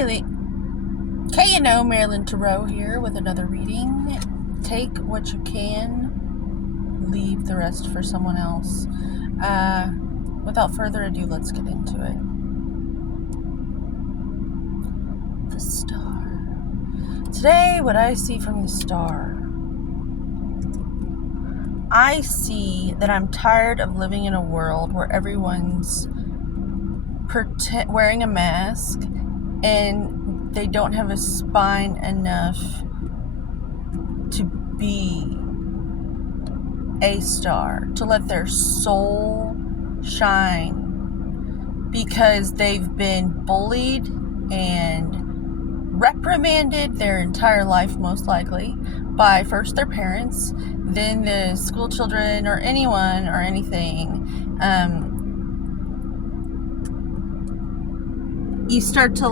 KNO Marilyn Tarot here with another reading. Take what you can, leave the rest for someone else. Without further ado, let's get into it. The star. Today, what I see from the star, I see that I'm tired of living in a world where everyone's wearing a mask and they don't have a spine enough to be a star, to let their soul shine, because they've been bullied and reprimanded their entire life, most likely, by first their parents, then the school children, or anyone or anything. You start to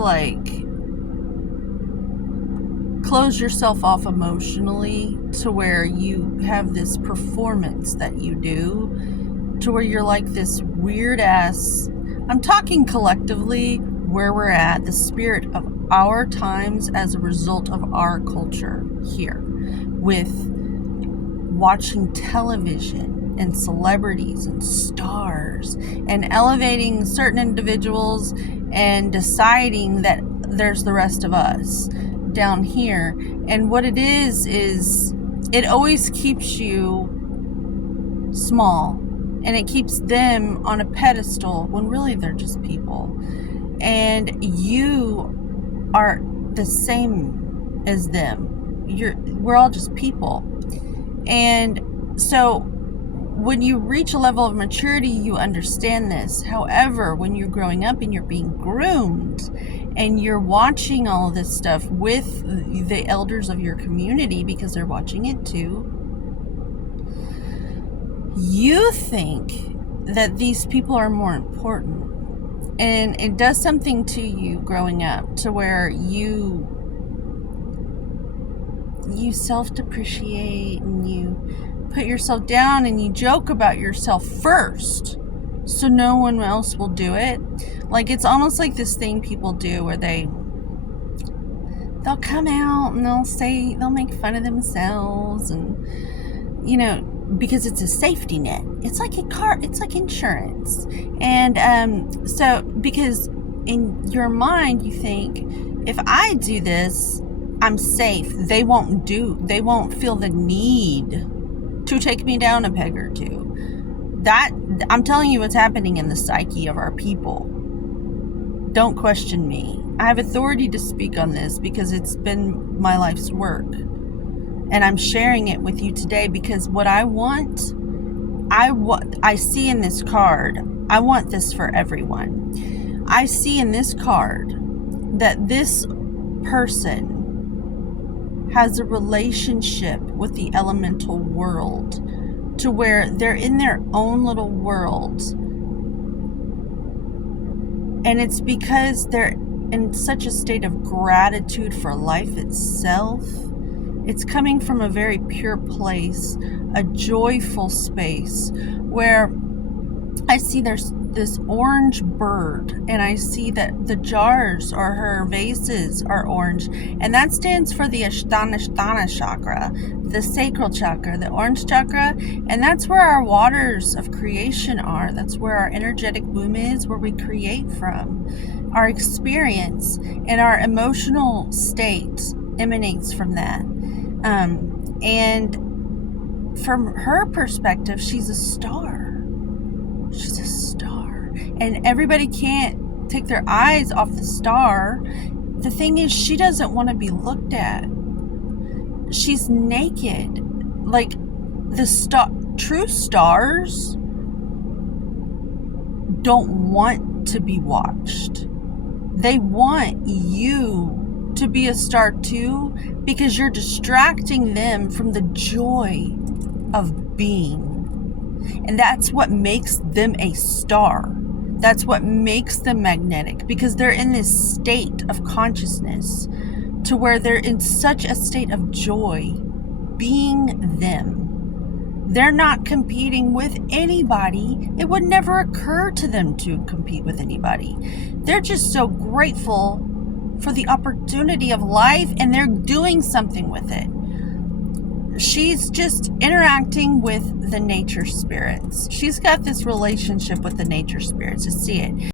close yourself off emotionally to where you have this performance that you do, to where you're like this weird ass. I'm talking collectively where we're at, the spirit of our times as a result of our culture here, with watching television and celebrities and stars and elevating certain individuals and deciding that there's the rest of us down here. And what it is it always keeps you small, and it keeps them on a pedestal when really they're just people, and you are the same as them. We're all just people. And so when you reach a level of maturity, you understand this. However, when you're growing up and you're being groomed and you're watching all of this stuff with the elders of your community, because they're watching it too, you think that these people are more important. And it does something to you growing up, to where you self-depreciate and you put yourself down and you joke about yourself first, so no one else will do it. Like, it's almost like this thing people do where they'll come out and they'll make fun of themselves, and because it's a safety net. It's like it's like insurance. And so because in your mind you think, if I do this, I'm safe. They won't feel the need to take me down a peg or two. That, I'm telling you what's happening in the psyche of our people. Don't question me. I have authority to speak on this because it's been my life's work. And I'm sharing it with you today because what I see in this card, I want this for everyone. I see in this card that this person has a relationship with the elemental world, to where they're in their own little world. And it's because they're in such a state of gratitude for life itself. It's coming from a very pure place, a joyful space, where I see there's this orange bird, and I see that the jars or her vases are orange, and that stands for the Ashtana chakra, the sacral chakra, the orange chakra, and that's where our waters of creation are. That's where our energetic womb is, where we create from. Our experience and our emotional state emanates from that. And from her perspective, she's a star. She's a star. And everybody can't take their eyes off the star. The thing is, she doesn't want to be looked at. She's naked. Like, true stars don't want to be watched. They want you to be a star too, because you're distracting them from the joy of being. And that's what makes them a star. That's what makes them magnetic, because they're in this state of consciousness to where they're in such a state of joy being them. They're not competing with anybody. It would never occur to them to compete with anybody. They're just so grateful for the opportunity of life, and they're doing something with it. She's just interacting with the nature spirits. She's got this relationship with the nature spirits to see it.